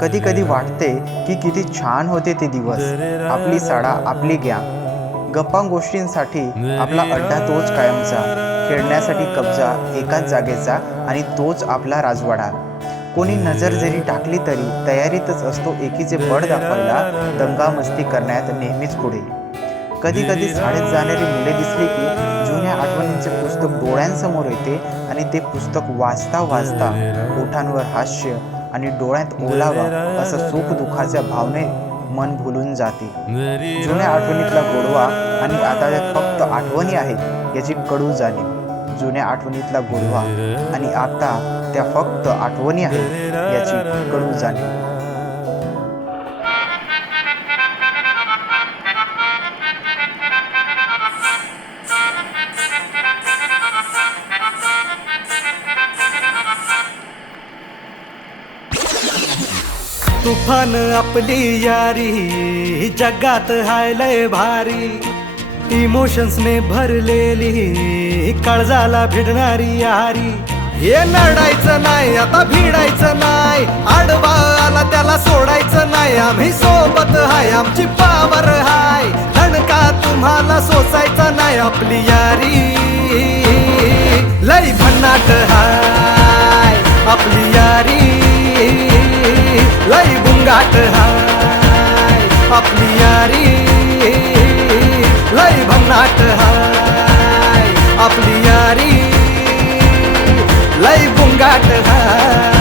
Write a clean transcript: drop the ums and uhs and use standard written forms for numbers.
कधी कधी वाटते की किती छान होते ते दिवस, आपली शाळा, आपली गँग, गप्पा गोष्टींसाठी आपला अड्डा तोच कायमचा, खेळण्यासाठी कब्जा एकाच जागेचा आणि तोच आपला राजवाडा. कोणी नजर जरी टाकली तरी तयारीतच असतो एकीचे बळ दाखवायला, दंगा मस्ती करण्यात नेहमीच पुढे. कधी कधी शाळेत जाणारी मुले दिसली की जुन्या आठवणींचे पुस्तक डोळ्यांसमोर येते आणि ते पुस्तक वाचता वाचता ओठांवर हास्य आणि डोळ्यात ओलावा असं सुख दुःखाच्या भावनेत मन भुलून जाते. जुन्या आठवणीतला गोडवा आणि आता त्या फक्त आठवणी आहेत याची कडू जाणीव. जुन्या आठवणीतला गोडवा आणि आता त्या फक्त आठवणी आहेत याची कडू जाणीव. तुफान आपली यारी जगात हाय लय भारी, इमोशन्सने भरलेली काळजाला भिडणारी यारी. हे लढायचं नाही आता भिडायचं नाही, आडवा आला त्याला सोडायचं नाही. आम्ही सोबत हाय, आमची पावर हाय, धणका तुम्हाला सोसायचा नाही. आपली यारी लय भन्नाट हाय, आपली यारी लय बुंगाट हाय. आपली यारी लय भन्नाट हाय, आपली यारी लय बुंगाट हाय.